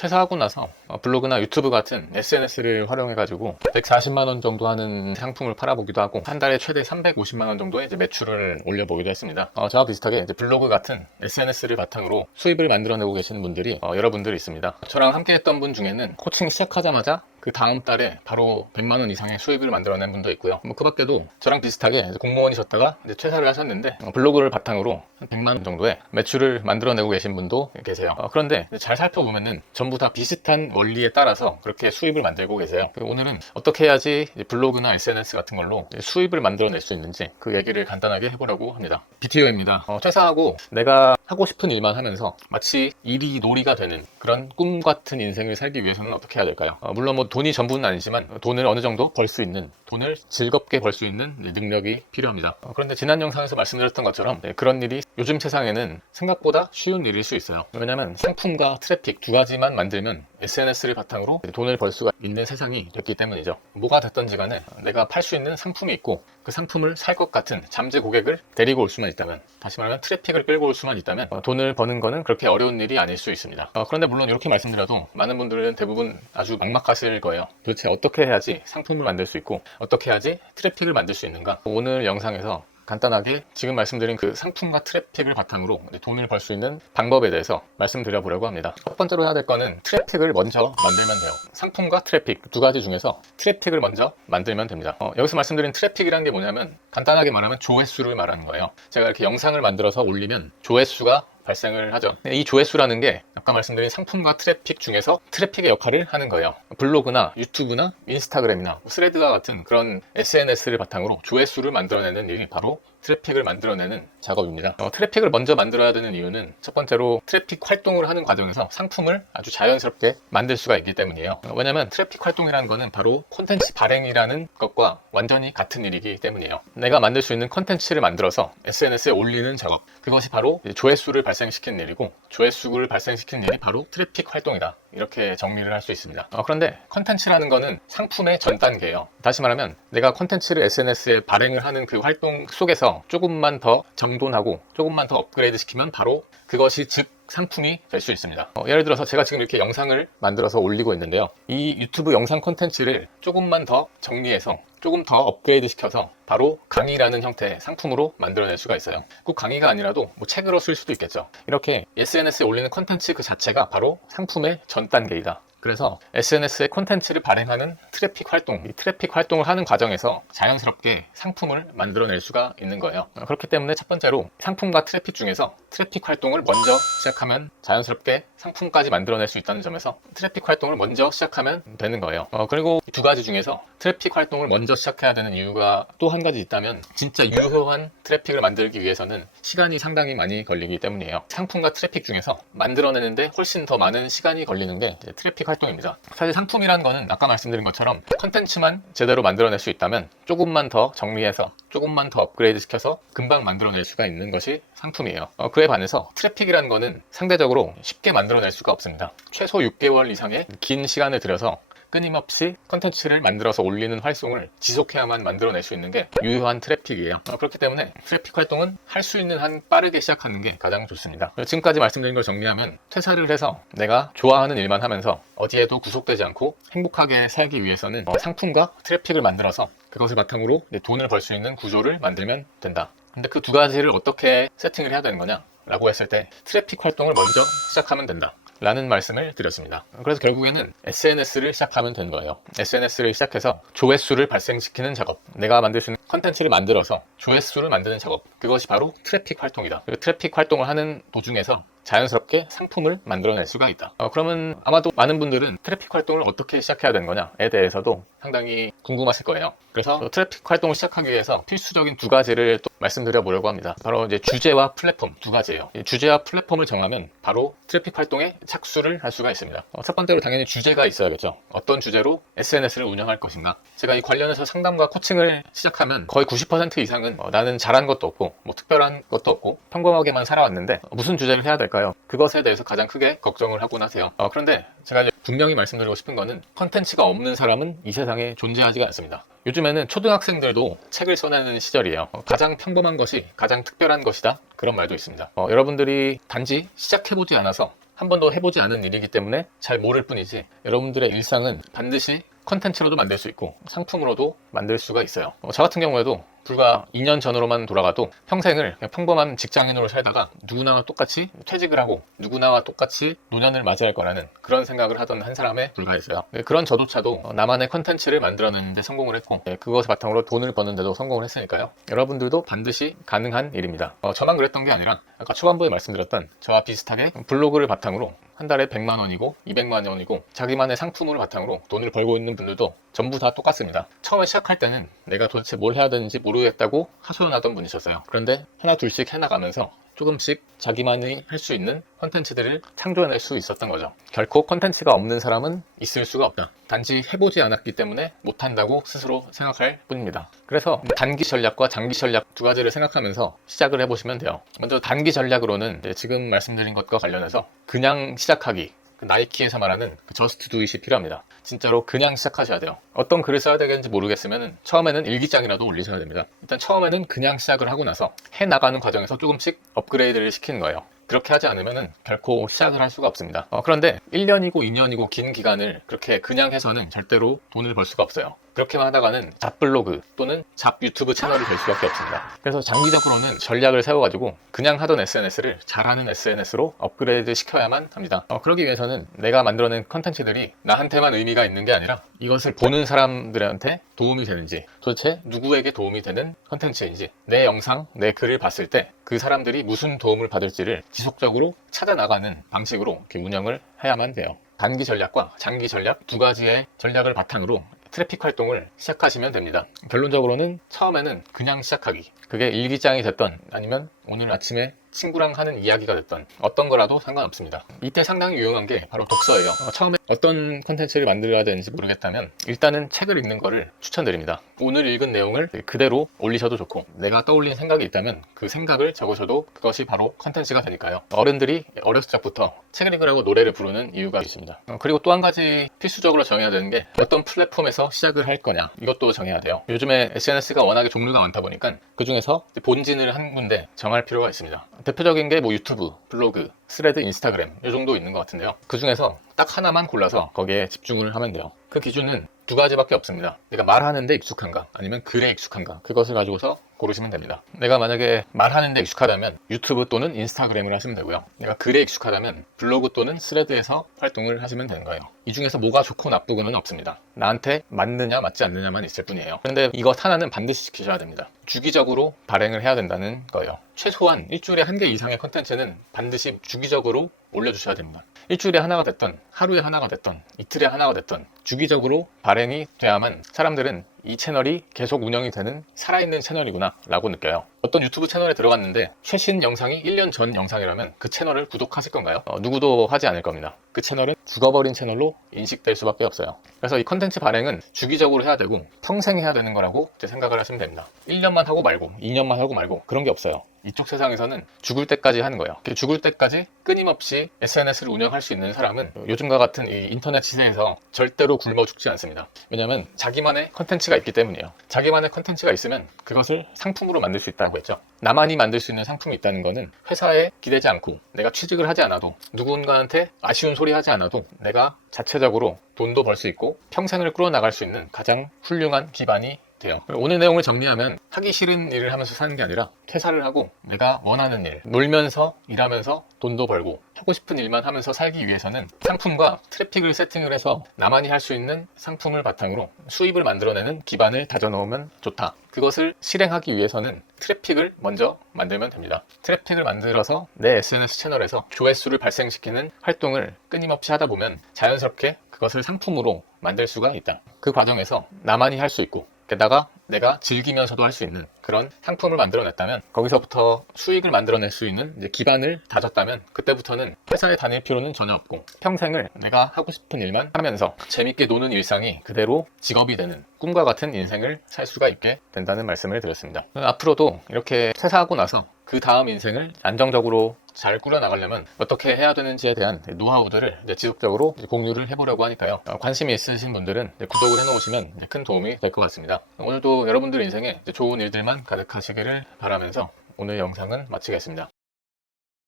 퇴사하고 나서 블로그나 유튜브 같은 SNS를 활용해가지고 140만원 정도 하는 상품을 팔아보기도 하고 한 달에 최대 350만원 정도의 이제 매출을 올려보기도 했습니다. 저와 비슷하게 이제 블로그 같은 SNS를 바탕으로 수입을 만들어내고 계시는 분들이 여러분들 있습니다. 저랑 함께 했던 분 중에는 코칭 시작하자마자 그 다음 달에 바로 100만원 이상의 수입을 만들어낸 분도 있고요. 그 밖에도 저랑 비슷하게 공무원이셨다가 이제 퇴사를 하셨는데 블로그를 바탕으로 한 100만원 정도의 매출을 만들어내고 계신 분도 계세요. 그런데 잘 살펴보면은 전부 다 비슷한 원리에 따라서 그렇게 수입을 만들고 계세요. 오늘은 어떻게 해야지 블로그나 SNS 같은 걸로 수입을 만들어낼 수 있는지 그 얘기를 간단하게 해보려고 합니다. BTO입니다. 퇴사하고 내가 하고 싶은 일만 하면서 마치 일이 놀이가 되는 그런 꿈 같은 인생을 살기 위해서는 어떻게 해야 될까요? 물론 뭐 돈이 전부는 아니지만 돈을 어느 정도 벌 수 있는, 돈을 즐겁게 벌 수 있는 능력이 필요합니다. 그런데 지난 영상에서 말씀드렸던 것처럼 그런 일이 요즘 세상에는 생각보다 쉬운 일일 수 있어요. 왜냐면 상품과 트래픽 두 가지만 만들면 SNS를 바탕으로 돈을 벌 수가 있는 세상이 됐기 때문이죠. 뭐가 됐던지 간에 내가 팔 수 있는 상품이 있고 그 상품을 살 것 같은 잠재 고객을 데리고 올 수만 있다면, 다시 말하면 트래픽을 끌고 올 수만 있다면 돈을 버는 거는 그렇게 어려운 일이 아닐 수 있습니다. 그런데 물론 이렇게 말씀드려도 많은 분들은 대부분 아주 막막하실 거예요. 도대체 어떻게 해야지 상품을 만들 수 있고 어떻게 해야지 트래픽을 만들 수 있는가? 오늘 영상에서 간단하게 지금 말씀드린 그 상품과 트래픽을 바탕으로 돈을 벌 수 있는 방법에 대해서 말씀드려 보려고 합니다. 첫 번째로 해야 될 거는 트래픽을 먼저 만들면 돼요. 상품과 트래픽 두 가지 중에서 트래픽을 먼저 만들면 됩니다. 여기서 말씀드린 트래픽이라는 게 뭐냐면 간단하게 말하면 조회수를 말하는 거예요. 제가 이렇게 영상을 만들어서 올리면 조회수가 발생을 하죠. 이 조회수라는 게 아까 말씀드린 상품과 트래픽 중에서 트래픽의 역할을 하는 거예요. 블로그나 유튜브나 인스타그램이나 스레드와 같은 그런 SNS를 바탕으로 조회수를 만들어내는 일이 바로 트래픽을 만들어내는 작업입니다. 트래픽을 먼저 만들어야 되는 이유는 첫 번째로 트래픽 활동을 하는 과정에서 상품을 아주 자연스럽게 만들 수가 있기 때문이에요. 왜냐면 트래픽 활동이라는 거는 바로 콘텐츠 발행이라는 것과 완전히 같은 일이기 때문이에요. 내가 만들 수 있는 콘텐츠를 만들어서 SNS에 올리는 작업, 그것이 바로 조회수를 발생시키는 일이고, 조회수를 발생시키는 일이 바로 트래픽 활동이다, 이렇게 정리를 할 수 있습니다. 그런데 콘텐츠라는 거는 상품의 전 단계예요. 다시 말하면 내가 콘텐츠를 SNS에 발행을 하는 그 활동 속에서 조금만 더 정돈하고 조금만 더 업그레이드 시키면 바로 그것이 즉 상품이 될 수 있습니다. 예를 들어서 제가 지금 이렇게 영상을 만들어서 올리고 있는데요. 이 유튜브 영상 콘텐츠를 조금만 더 정리해서 조금 더 업그레이드 시켜서 바로 강의라는 형태의 상품으로 만들어낼 수가 있어요. 꼭 강의가 아니라도 뭐 책으로 쓸 수도 있겠죠. 이렇게 SNS에 올리는 콘텐츠 그 자체가 바로 상품의 전 단계이다. 그래서 SNS에 콘텐츠를 발행하는 트래픽 활동, 이 트래픽 활동을 하는 과정에서 자연스럽게 상품을 만들어낼 수가 있는 거예요. 그렇기 때문에 첫 번째로 상품과 트래픽 중에서 트래픽 활동을 먼저 시작하면 자연스럽게 상품까지 만들어낼 수 있다는 점에서 트래픽 활동을 먼저 시작하면 되는 거예요. 그리고 두 가지 중에서 트래픽 활동을 먼저 시작해야 되는 이유가 또 한 가지 있다면, 진짜 유효한 트래픽을 만들기 위해서는 시간이 상당히 많이 걸리기 때문이에요. 상품과 트래픽 중에서 만들어내는데 훨씬 더 많은 시간이 걸리는 게 트래픽 활동입니다. 사실 상품이라는 거는 아까 말씀드린 것처럼 콘텐츠만 제대로 만들어낼 수 있다면 조금만 더 정리해서 조금만 더 업그레이드 시켜서 금방 만들어낼 수가 있는 것이 상품이에요. 그에 반해서 트래픽이라는 거는 상대적으로 쉽게 만들어낼 수가 없습니다. 최소 6개월 이상의 긴 시간을 들여서 끊임없이 컨텐츠를 만들어서 올리는 활동을 지속해야만 만들어낼 수 있는 게 유효한 트래픽이에요. 그렇기 때문에 트래픽 활동은 할 수 있는 한 빠르게 시작하는 게 가장 좋습니다. 지금까지 말씀드린 걸 정리하면, 퇴사를 해서 내가 좋아하는 일만 하면서 어디에도 구속되지 않고 행복하게 살기 위해서는 상품과 트래픽을 만들어서 그것을 바탕으로 돈을 벌 수 있는 구조를 만들면 된다. 근데 그 두 가지를 어떻게 세팅을 해야 되는 거냐 라고 했을 때 트래픽 활동을 먼저 시작하면 된다 라는 말씀을 드렸습니다. 그래서 결국에는 SNS를 시작하면 되는 거예요. SNS를 시작해서 조회수를 발생시키는 작업, 내가 만들 수 있는 컨텐츠를 만들어서 조회수를 만드는 작업, 그것이 바로 트래픽 활동이다. 트래픽 활동을 하는 도중에서 자연스럽게 상품을 만들어낼 수가 있다. 그러면 아마도 많은 분들은 트래픽 활동을 어떻게 시작해야 되는 거냐에 대해서도 상당히 궁금하실 거예요. 그래서 트래픽 활동을 시작하기 위해서 필수적인 두 가지를 또 말씀드려 보려고 합니다. 바로 이제 주제와 플랫폼 두 가지예요. 이 주제와 플랫폼을 정하면 바로 트래픽 활동에 착수를 할 수가 있습니다. 첫 번째로 당연히 주제가 있어야겠죠. 어떤 주제로 SNS를 운영할 것인가. 제가 이 관련해서 상담과 코칭을 시작하면 거의 90% 이상은 나는 잘한 것도 없고 뭐 특별한 것도 없고 평범하게만 살아왔는데 무슨 주제를 해야 될까요? 그것에 대해서 가장 크게 걱정을 하곤 하세요. 그런데 제가 이제 분명히 말씀드리고 싶은 거는, 컨텐츠가 없는 사람은 이 세상에 존재하지가 않습니다. 요즘에는 초등학생들도 책을 써내는 시절이에요. 가장 평범한 것이 가장 특별한 것이다, 그런 말도 있습니다. 여러분들이 단지 시작해보지 않아서 한 번도 해보지 않은 일이기 때문에 잘 모를 뿐이지 여러분들의 일상은 반드시 컨텐츠로도 만들 수 있고 상품으로도 만들 수가 있어요. 저 같은 경우에도 불과 2년 전으로만 돌아가도 평생을 그냥 평범한 직장인으로 살다가 누구나와 똑같이 퇴직을 하고 누구나와 똑같이 노년을 맞이할 거라는 그런 생각을 하던 한 사람에 불과했어요. 그런 저조차도 나만의 컨텐츠를 만들어내는데 성공을 했고 그것을 바탕으로 돈을 버는데도 성공을 했으니까요. 여러분들도 반드시 가능한 일입니다. 저만 그랬던 게 아니라 아까 초반부에 말씀드렸던 저와 비슷하게 블로그를 바탕으로 한 달에 100만 원이고 200만 원이고 자기만의 상품을 바탕으로 돈을 벌고 있는 분들도 전부 다 똑같습니다. 처음에 시작할 때는 내가 도대체 뭘 해야 되는지 모르겠다고 하소연하던 분이셨어요. 그런데 하나 둘씩 해나가면서 조금씩 자기만이 할 수 있는 컨텐츠들을 창조해낼 수 있었던 거죠. 결코 컨텐츠가 없는 사람은 있을 수가 없다. 단지 해보지 않았기 때문에 못한다고 스스로 생각할 뿐입니다. 그래서 단기 전략과 장기 전략 두 가지를 생각하면서 시작을 해보시면 돼요. 먼저 단기 전략으로는 지금 말씀드린 것과 관련해서 그냥 시작하기, 나이키에서 말하는 저스트 두 잇이 필요합니다. 진짜로 그냥 시작하셔야 돼요. 어떤 글을 써야 되겠는지 모르겠으면 처음에는 일기장이라도 올리셔야 됩니다. 일단 처음에는 그냥 시작을 하고 나서 해나가는 과정에서 조금씩 업그레이드를 시키는 거예요. 그렇게 하지 않으면 결코 시작을 할 수가 없습니다. 그런데 1년이고 2년이고 긴 기간을 그렇게 그냥 해서는 절대로 돈을 벌 수가 없어요. 그렇게만 하다가는 잡블로그 또는 잡 유튜브 채널이 될 수밖에 없습니다. 그래서 장기적으로는 전략을 세워가지고 그냥 하던 SNS를 잘하는 SNS로 업그레이드 시켜야만 합니다. 그러기 위해서는 내가 만들어낸 컨텐츠들이 나한테만 의미가 있는 게 아니라 이것을 보는 사람들한테 도움이 되는지, 도대체 누구에게 도움이 되는 컨텐츠인지, 내 영상, 내 글을 봤을 때 그 사람들이 무슨 도움을 받을지를 지속적으로 찾아나가는 방식으로 이렇게 운영을 해야만 돼요. 단기 전략과 장기 전략 두 가지의 전략을 바탕으로 트래픽 활동을 시작하시면 됩니다. 결론적으로는 처음에는 그냥 시작하기. 그게 일기장이 됐던 아니면 오늘 아침에 친구랑 하는 이야기가 됐던 어떤 거라도 상관없습니다. 이때 상당히 유용한 게 바로 독서예요. 처음에 어떤 컨텐츠를 만들어야 되는지 모르겠다면 일단은 책을 읽는 거를 추천드립니다. 오늘 읽은 내용을 그대로 올리셔도 좋고 내가 떠올린 생각이 있다면 그 생각을 적으셔도 그것이 바로 컨텐츠가 되니까요. 어른들이 어렸을 적부터 책을 읽으라고 노래를 부르는 이유가 있습니다. 그리고 또 한 가지 필수적으로 정해야 되는 게 어떤 플랫폼에서 시작을 할 거냐, 이것도 정해야 돼요. 요즘에 SNS가 워낙에 종류가 많다 보니까 그 중에서 본진을 한 군데 정할 필요가 있습니다. 대표적인 게 뭐 유튜브, 블로그, 스레드, 인스타그램 이 정도 있는 것 같은데요. 그 중에서 딱 하나만 골라서 거기에 집중을 하면 돼요. 그 기준은 두 가지밖에 없습니다. 내가 말하는데 익숙한가 아니면 글에 익숙한가, 그것을 가지고서 고르시면 됩니다. 내가 만약에 말하는데 익숙하다면 유튜브 또는 인스타그램을 하시면 되고요. 내가 글에 익숙하다면 블로그 또는 스레드에서 활동을 하시면 되는 거예요. 이 중에서 뭐가 좋고 나쁘고는 없습니다. 나한테 맞느냐 맞지 않느냐만 있을 뿐이에요. 그런데 이것 하나는 반드시 지키셔야 됩니다. 주기적으로 발행을 해야 된다는 거예요. 최소한 일주일에 한 개 이상의 컨텐츠는 반드시 주기적으로 올려주셔야 됩니다. 일주일에 하나가 됐던, 하루에 하나가 됐던, 이틀에 하나가 됐던 주기적으로 발행이 돼야만 사람들은 이 채널이 계속 운영이 되는 살아있는 채널이구나 라고 느껴요. 어떤 유튜브 채널에 들어갔는데 최신 영상이 1년 전 영상이라면 그 채널을 구독하실 건가요? 누구도 하지 않을 겁니다. 그 채널은 죽어버린 채널로 인식될 수밖에 없어요. 그래서 이 컨텐츠 발행은 주기적으로 해야 되고 평생 해야 되는 거라고 생각을 하시면 됩니다. 1년만 하고 말고 2년만 하고 말고 그런 게 없어요. 이쪽 세상에서는 죽을 때까지 하는 거예요. 죽을 때까지 끊임없이 SNS를 운영할 수 있는 사람은 요즘과 같은 이 인터넷 시대에서 절대로 굶어 죽지 않습니다. 왜냐하면 자기만의 컨텐츠가 있기 때문이에요. 자기만의 컨텐츠가 있으면 그것을 상품으로 만들 수 있다고 했죠. 나만이 만들 수 있는 상품이 있다는 거는 회사에 기대지 않고 내가 취직을 하지 않아도 누군가한테 아쉬운 소리 하지 않아도 내가 자체적으로 돈도 벌 수 있고 평생을 끌어나갈 수 있는 가장 훌륭한 기반이 돼요. 오늘 내용을 정리하면 하기 싫은 일을 하면서 사는 게 아니라 퇴사를 하고 내가 원하는 일, 놀면서 일하면서 돈도 벌고 하고 싶은 일만 하면서 살기 위해서는 상품과 트래픽을 세팅을 해서 나만이 할 수 있는 상품을 바탕으로 수입을 만들어내는 기반을 다져놓으면 좋다. 그것을 실행하기 위해서는 트래픽을 먼저 만들면 됩니다. 트래픽을 만들어서 내 SNS 채널에서 조회수를 발생시키는 활동을 끊임없이 하다 보면 자연스럽게 그것을 상품으로 만들 수가 있다. 그 과정에서 나만이 할 수 있고 게다가 내가 즐기면서도 할 수 있는 그런 상품을 만들어냈다면 거기서부터 수익을 만들어낼 수 있는 이제 기반을 다졌다면 그때부터는 회사에 다닐 필요는 전혀 없고 평생을 내가 하고 싶은 일만 하면서 재밌게 노는 일상이 그대로 직업이 되는 꿈과 같은 인생을 살 수가 있게 된다는 말씀을 드렸습니다. 앞으로도 이렇게 퇴사하고 나서 그 다음 인생을 안정적으로 잘 꾸려나가려면 어떻게 해야 되는지에 대한 노하우들을 지속적으로 공유를 해보려고 하니까요. 관심이 있으신 분들은 구독을 해놓으시면 큰 도움이 될 것 같습니다. 오늘도 여러분들 인생에 좋은 일들만 가득하시기를 바라면서 오늘 영상은 마치겠습니다.